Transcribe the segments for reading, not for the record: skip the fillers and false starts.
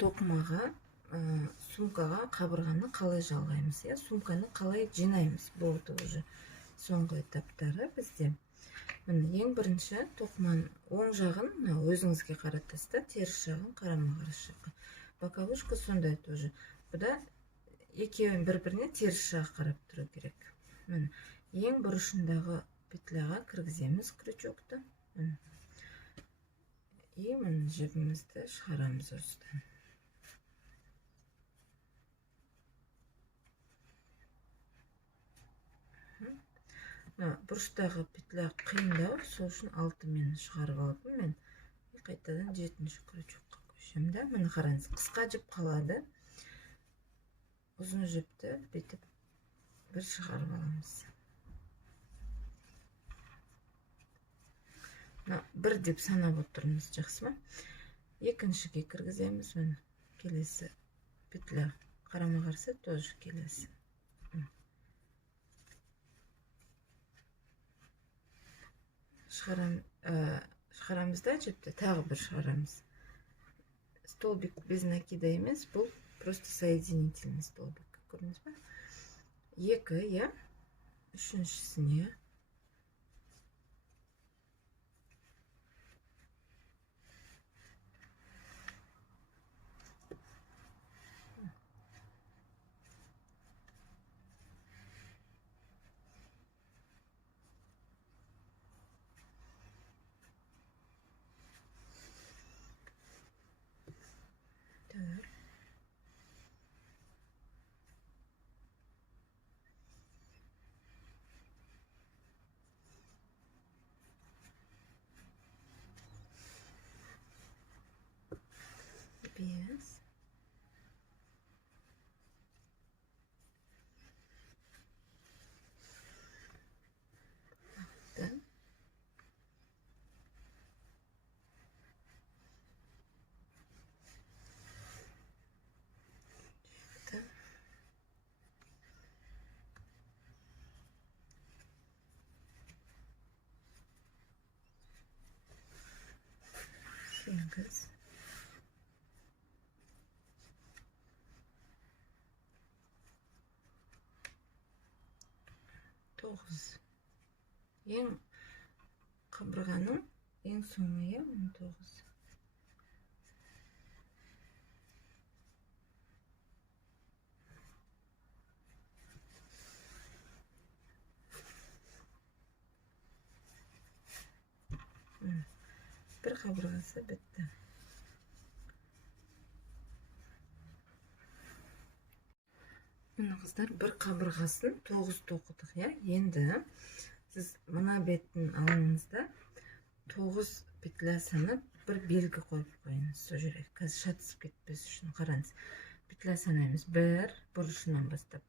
тоқымаға, сумкаға қабырғаны қалай жалғаймыз, сумканы қалай жинаймыз, болды уже соңғы этаптары бізде. Міне ең бірінші тоқыманың оң жағын өзіңізге қаратасыз, теріс жағын қарама-қарсы жаққа. Боковушка сондай тоже. Бұда екеуін бір-біріне теріс жағы қарап тұру керек. Міне ең бұрышындағы петляға кіргіземіз крючокты. И міне жібімізді шығарамыз осыдан. Бұрыштағы петля қиындау, сол үшін алтымен шығарып алдым мен. Қайтадан 7-ші крючокқа көшемді. Міне қараңыз, қысқа жіп қалады. Ұзын жіпті бүйтіп бір шығарып аламыз. Бір деп санап отырмыз, жақсы ма? Екіншіге кіргіземіз. Міне келесі петля қарама-қарсы тоже келесі. Шығарамыз да жіпті, тағы бір шығарамыз. Столбик без накида емес, бұл просто соединительный столбик. Көрдіңіз бе? Екі, үшіншісіне. Без. Сегіз. Тоғыз. Ең қабырғаның ең соңы, 19. Бір қабырғасы бітті. Міне қыздар, бір қабырғасын 9 тоқыдық, енді сіз мына беттің алыңызда 9 петля санап бір белгі қойып қойыңыз. Сол жерге қазір шатысып кетпес үшін қараңыз. Петля санаймыз. 1 бұрышынан бастап.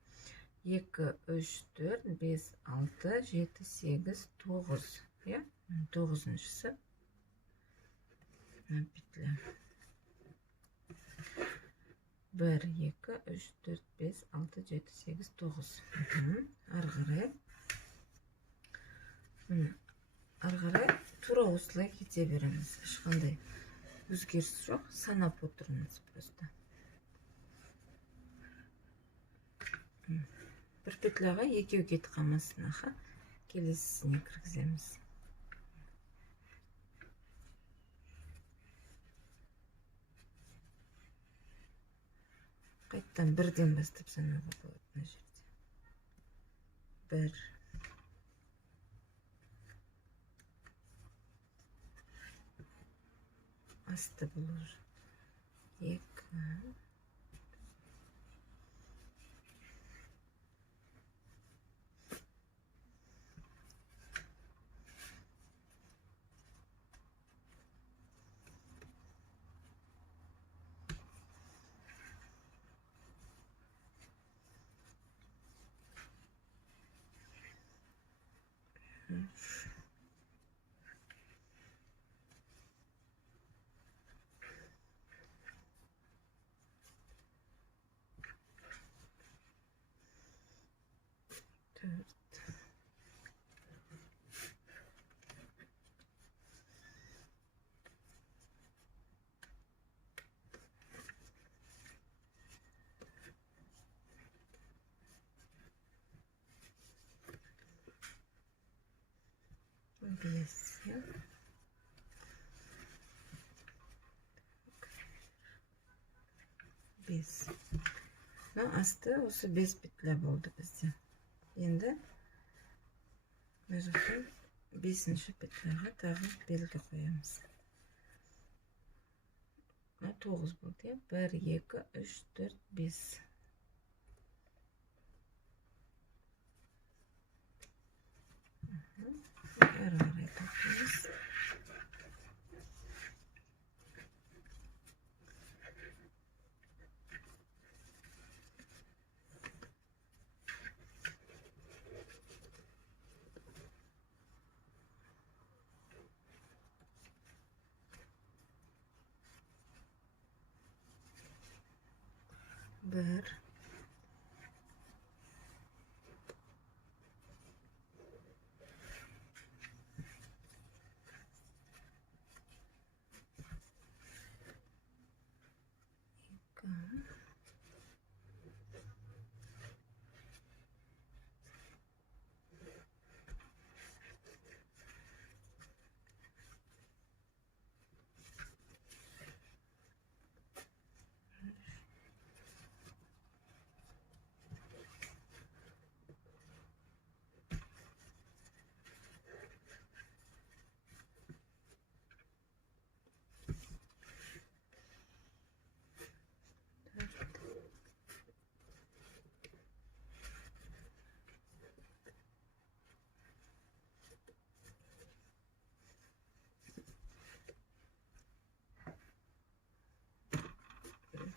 2, 3, 4, 5, 6, 7, 8, 9. 9-шысы петля. 1, 2, 3, 4, 5, 6, 7, 8, 9. Арғарай. Арғарай тура осылай кете береміз. Ешқандай өзгеріс жоқ. Санап отырмыз просто. Бір петляға екеу кетіп қалмасын, келесісіне кіргіземіз. Қайттан бірден бастап санауға болады мына жерде. 1. Асты бұл. 2. 3. Без, иә. Без. Асты осы 5 петля болды бізде. Енді мына жақтан 5-ші петляға тағы белгі қоямыз. 9 болды, иә. 1, 2, 3, 4, 5. Әрі қарай тоқимыз. Bir,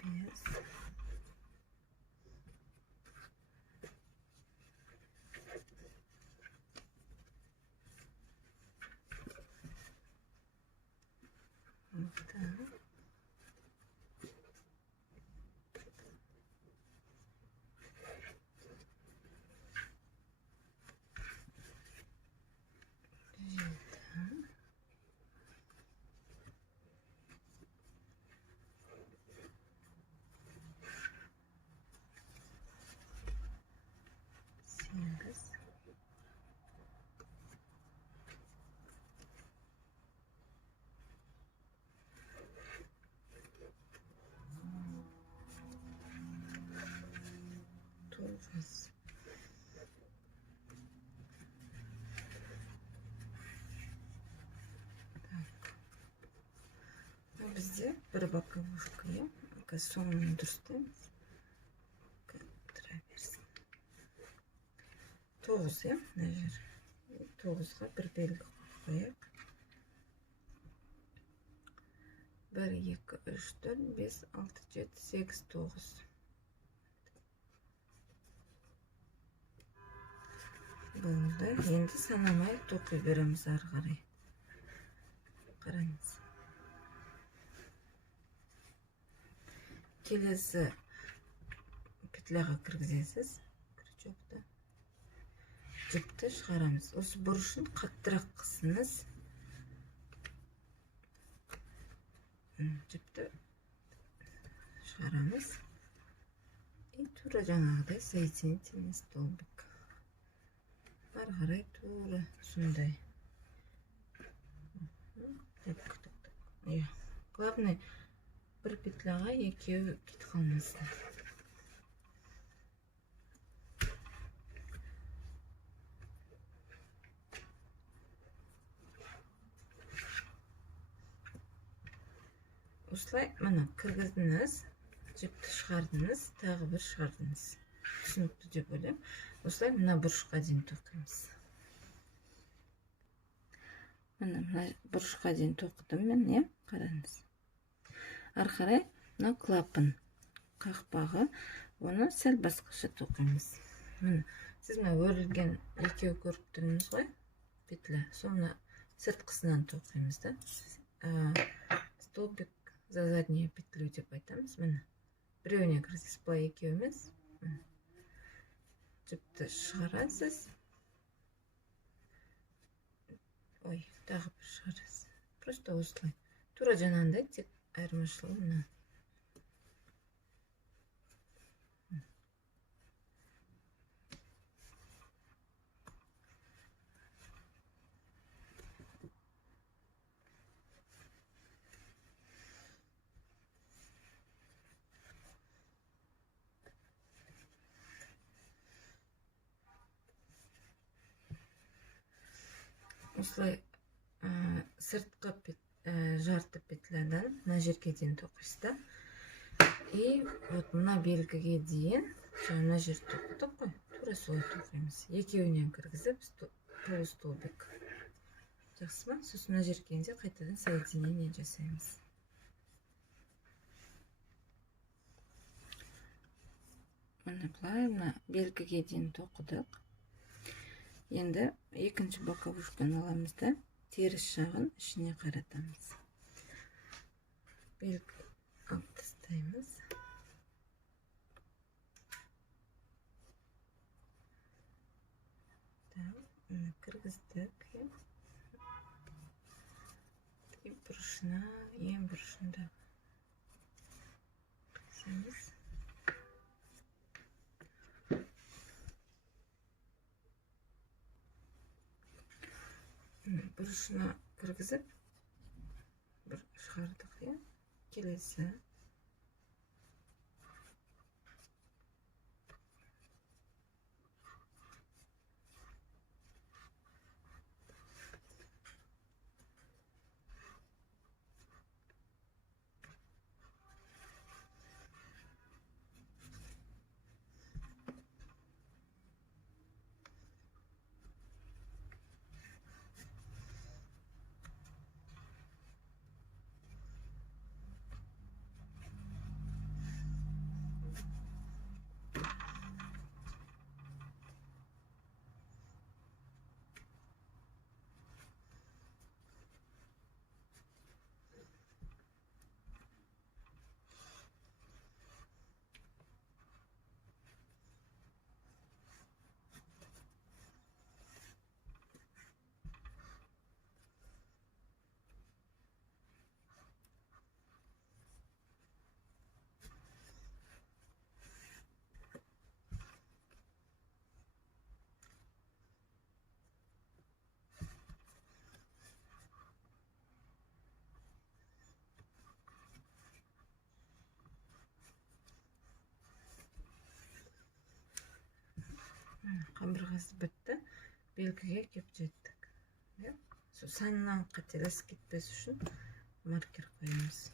без. Так. Сегіз. Тоғыз. Бізде бір боковушка, иә. Соңын дұрыстаймыз. Траверс. 9, иә, мына жер. 9-ға бір белгі қояйық. 1, 2, 3, 4, 5, 6, 7, 8, 9. Болды. Енді санамай тоқи береміз ары қарай. Қараңыз. Келесі петляға кіргізесіз. Крючокты. Жіпті шығарамыз. Осы бұрышын қаттырақ қысыңыз. Жіпті шығарамыз. И тура жаңағыдай соединительный столбик. Ары қарай тура сондай. Главное, бір петляға екеу кет қалмасын. Осылай, мына кіргіздіңіз, жіпті шығардыңыз, тағы бір шығардыңыз. Түсінікті деп ойлаймын. Осылай мына бұрышқа дейін тоқимыз. Мына бұрышқа дейін тоқыдым мен, иә, қараңыз. Ары қарай, мына клапан қақпағы, оны сәл басқаша тоқимыз. Сіз мына өрілген екеу көріп тұрмыз ғой, петля. Соны сыртқысынан тоқимыз да. Столбик за заднюю петлю деп айтамыз. Міне, біреуіне кіргізесіз, былай екеу емес. Жіпті шығарасыз. Ой, тағы бір шығарасыз. Просто осылай. Тура жаңағындай, тек айырмашылығы мына. осылай сыртқы жарты петлядан мына жерге дейін тоқисыз да. И вот мына белгіге дейін мына жерді тоқыдық қой, тура солай тоқимыз. Екеуінен кіргізіп полустолбик. Жақсы ма? Сосын мына жерге келгенде қайтадан соединение жасаймыз. Міне былай мына белгіге дейін тоқыдық. Енді екінші боковушканы аламыз да теріс жағын ішіне қаратамыз. Белгі алып тастаймыз. Кіргіздік. Бұрышына, ең бұрышында кіргіземіз. Бұрышына кіргізіп, бір шығардық, келесі. Қабырғасы бітті, белгіге кеп жеттік. Санынан қателесіп кетпес үшін маркер қоямыз.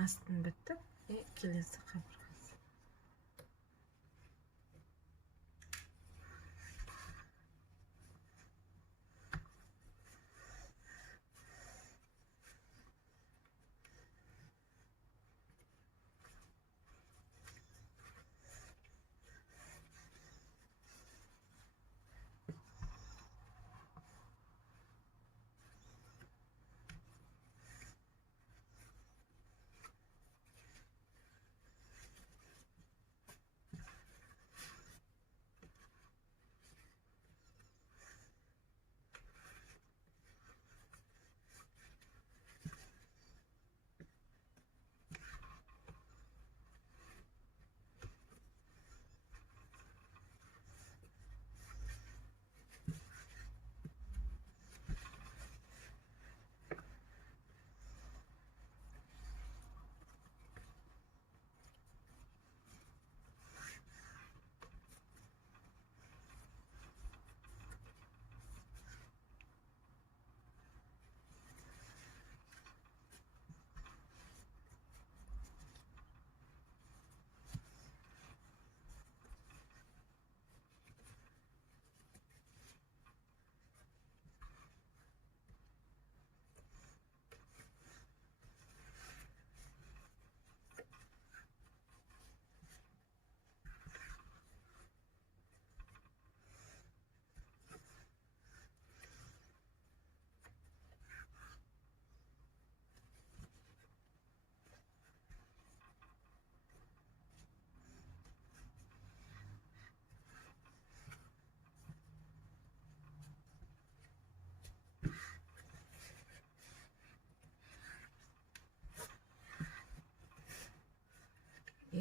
Астын бітті, келесі қабырғасы.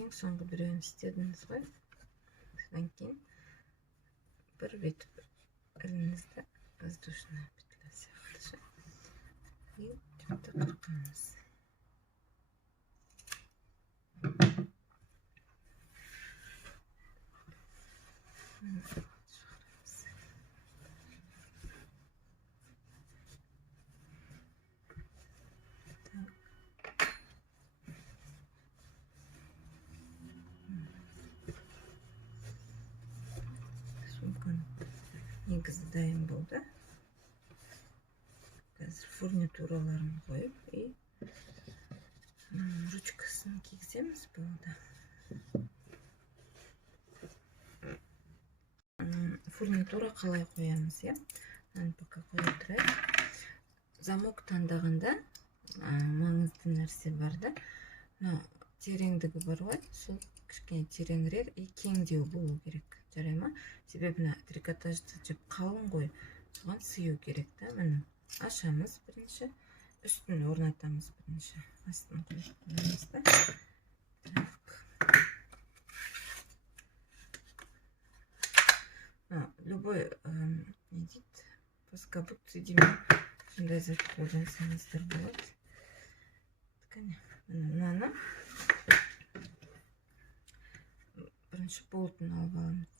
ең соңғы біреуін істедіңіз ғой. Содан кейін бір бүйтіп іліңізді воздушная петля сияқты и тіпті қырқамыз. Сумканың негізі дайын болды. Қазір фурнитураларын қойып и ручкасын кигіземіз болды. Фурнитура қалай қоямыз, я? Пока қоя тұрайық. Замок таңдағанда маңызды нәрсе бар да. Тереңдігі бар ғой, сол кішкене тереңірек и кеңдеу болу керек. Жарай ма? Себебі трикотажды жіп қалың ғой, соған сыю керек та. Міне ашамыз бірінші, үстін орнатамыз бірінші. Астын қойамыз да. Любой, не дейді, паскабутцы деймін, сондай зат қолдансаңыздар болады. Мынаны бірінші болтын алып аламыз.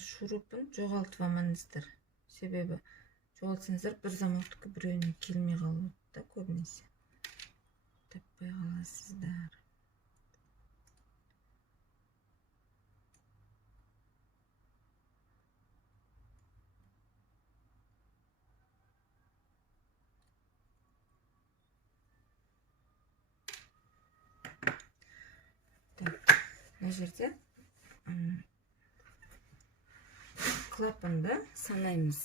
Шурупын жоғалтып алмаңыздар. Себебі жоғалтсаңыздар бір замоктікі біреуіне келмей қалады да көбінесе. Таппай қаласыздар. Мына жерде клапанды санаймыз.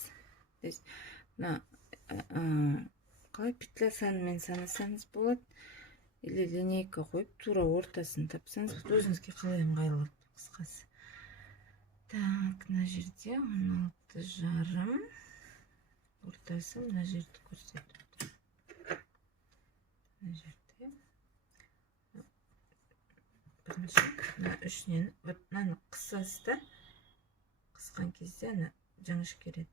Қалай петля санымен санасаңыз болады, или линейка қойып, тура ортасын тапсаңыз, өзіңізге қалай ыңғайлы, қысқасы. Так, мына жерде 16 жарым, ортасы мына жерді көрсетіп. Мына жерде бірінші, мына үшінен, мынаны қысасыз да, қысқан кезде жаңыш кереді.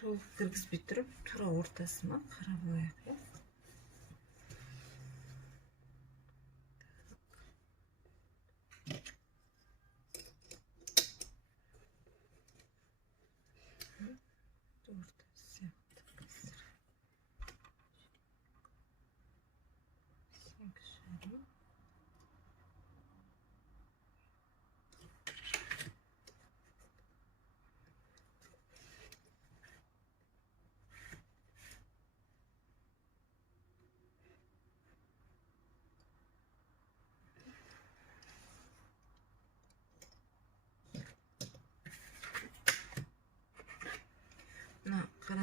Толық кіргізбей тұрып, тура ортасыма қарап алайық.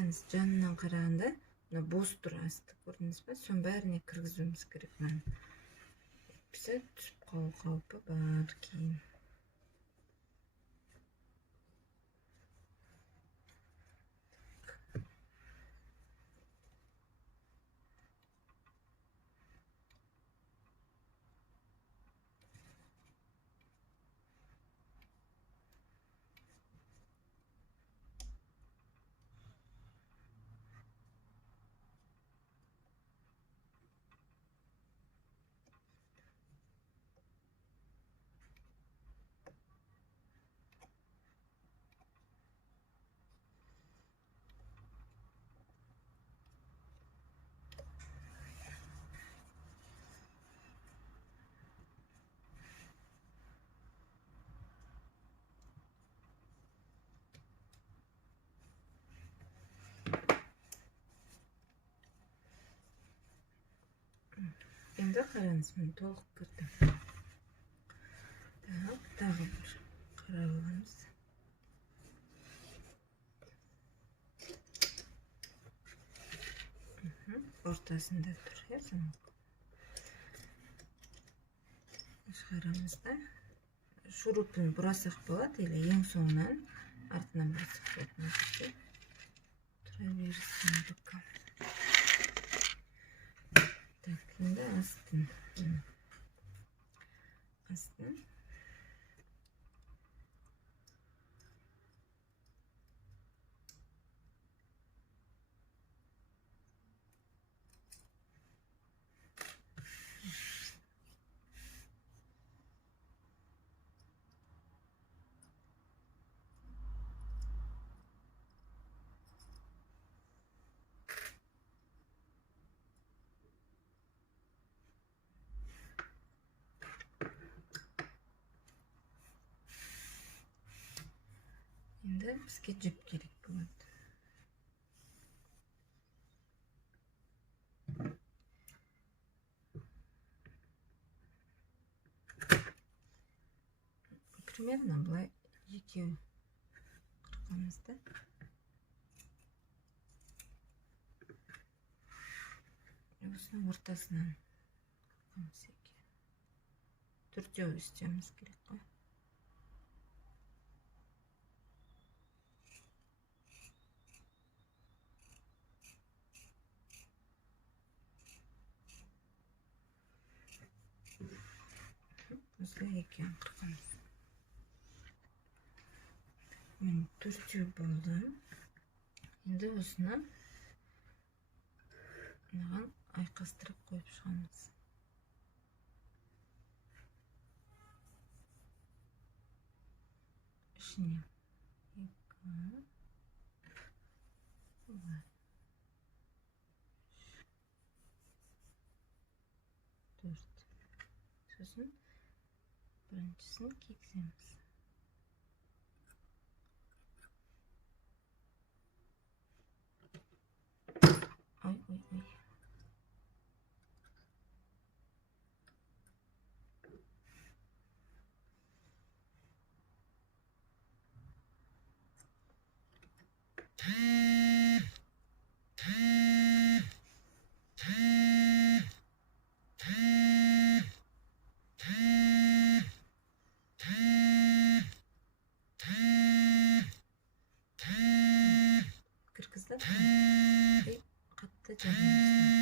қараңыз, жанынан қарағанда мына бос тұр асты, көрдіңіз бе? Соның бәріне кіргізуіміз керек. Мына әйтпесе түсіп қалу қаупі бар кейін. Енді қараңыз, мен толық кірді. Так, тағы бір қарап аламыз. Ортасында тұр, замок. Шығарамыз да. Шуруппен бұрасақ болады, или ең соңынан артынан бұрасақ болады. Тұра берсін бұқа. Так, енді астын. Енді бізге жіп керек болады. Примерно былай екеу қырқамыз да. Осының ортасынан қырқамыз екеу. Төртеу істеуіміз керек қой. Осылай екеуін қырқамыз. Мен төртеу болды. Енді осыны мынаған айқастырып қойып шығамыз. Ішіне 2, 4. Сосын біріншісін кигіземіз. Ой. Кіргізді. Қатты жармаймыз.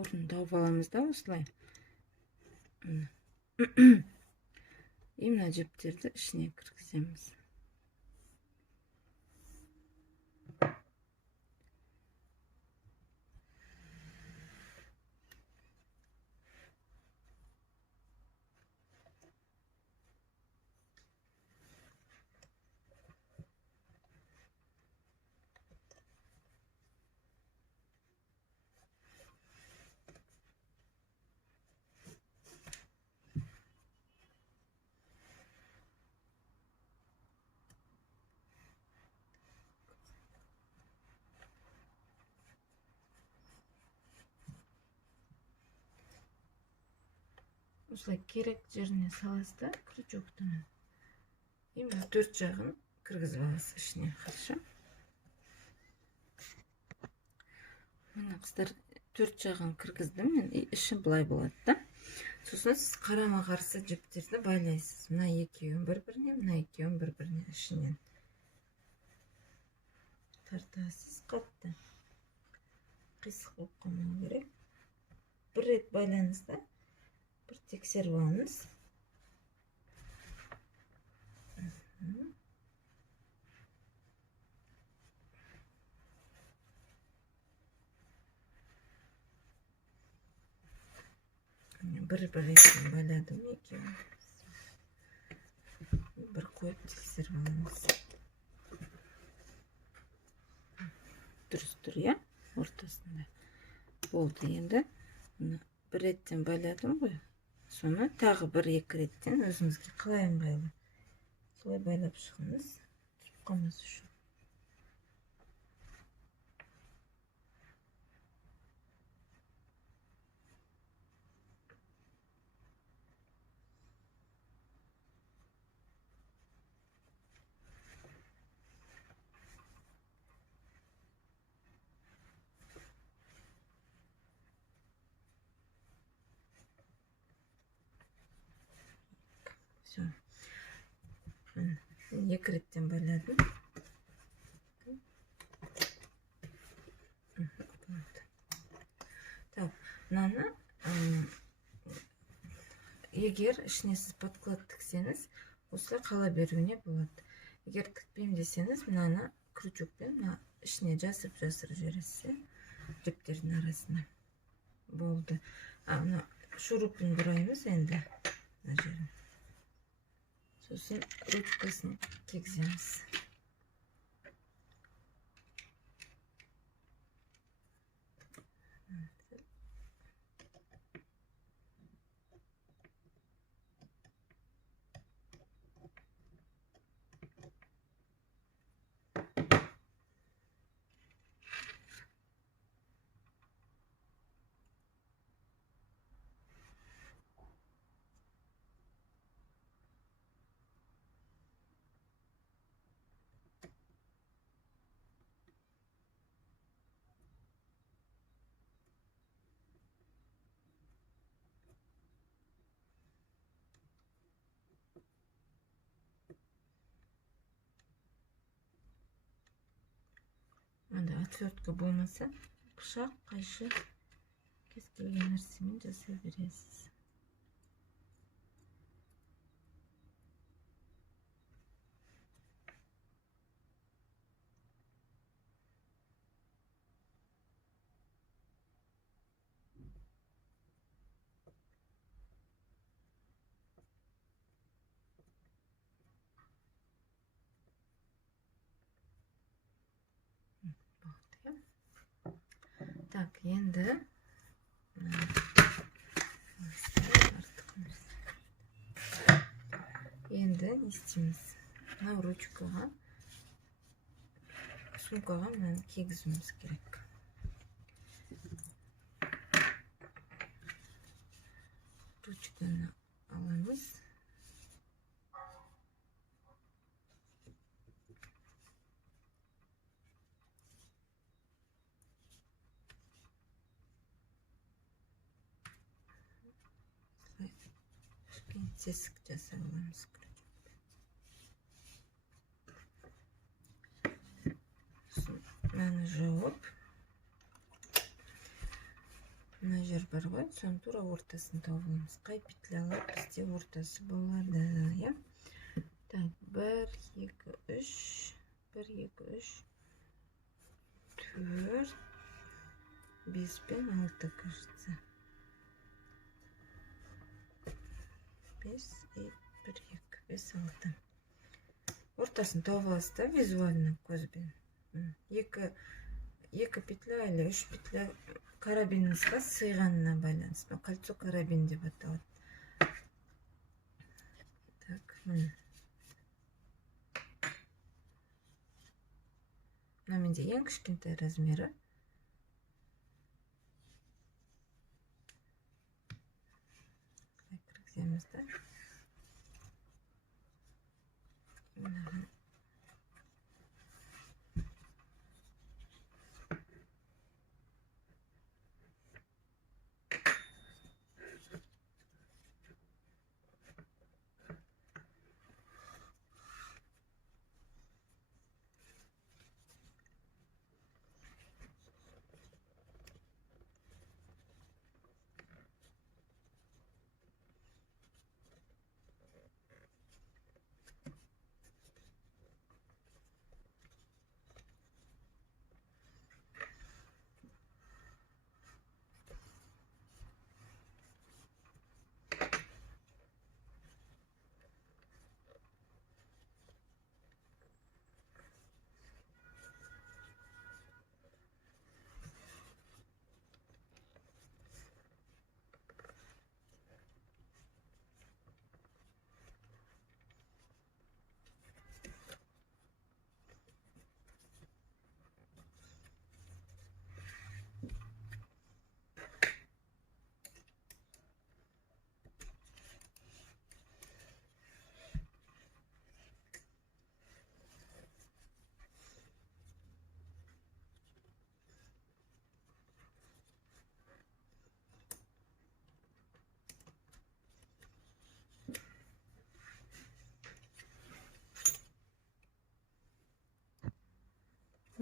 орнын тауып аламыз да осылай. И мына жіптерді ішіне кіргіземіз. Осылай керек жеріне саласыз да крючоктың. И мына төрт жағын кіргізіп аласыз ішіне. Хорошо? Мына қыздар төрт жағын кіргіздім мен, и іші былай болады да. Сосын сіз қарама-қарсы жіптерді байлайсыз. Мына екеуін бір-біріне, мына екеуін бір-біріне ішінен тартасыз. Қатты қисық болып қалмау керек. Бір рет байлаңыз да, бір тексеріп алыңыз. Бір реттен байладым екеуін. Бір қойып тексеріп алыңыз. Дұрыс тұр, я? Ортасында. Болды енді. Бір реттен байладым ғой. Соны тағы бір-екі реттен өзіңізге қалай ыңғайлы солай байлап шығыңыз, түсіп қалмас үшін. Все. Екі реттен байладым. Так, мынаны егер ішіне сіз подклад тіксеңіз, осылай қала беруіне болады. Егер тікпеймін десеңіз, мынаны крючокпен ішіне жасырып жібересіз, жіптердің арасына. Болды. Мына шурупын бұраймыз енді мына жерін. Сосын ручкасын кигіземіз. Анда отвертка болмаса, пышақ, қайшы, кез келген нәрсемен жасай бересіз. Так, енді не істейміз? Мына ручкаға, сумкаға мынаны кигізуіміз керек. Ручканы аламыз. Тесік жасай аламыз. Мынаны жауып, мына жер бар ғой, соның тура ортасын тауып аламыз. Қай петлялар бізде ортасы болады, иә? Так, 1, 2, 3, 1, 2, 3, 4, 5 пен 6, кажется. 5 и 1, 2, 5, 6. Ортасын тауып аласыз да, визуально көзбен. Екі петля или 3 петля карабиніңізге сыйғанына байланысты. Кольцо карабин деп аталады. Так, мына менде ең кішкентай размері. Кіргіземіз да.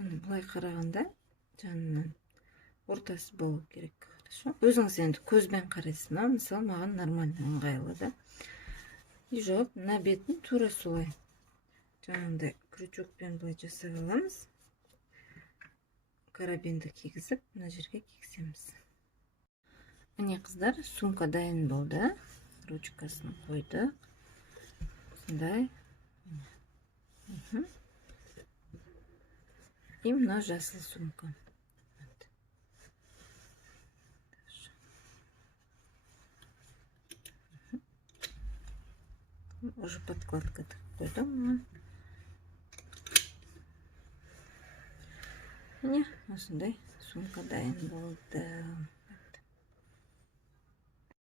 Бұлай қарағанда жанынан ортасы болу керек. Хорошо. Өзіңіз енді көзбен қарайсыз, мысалы маған нормально ыңғайлы да. И жоқ, мына бетін тура солай. Жаңағындай крючокпен былай жасап аламыз. Карабинді кигізіп, мына жерге кигіземіз. Міне қыздар, сумка дайын болды. Ручкасын қойдық. Осындай. И мына жасыл сумка. Уже подкладка қойдым. Міне осындай сумка дайын болды.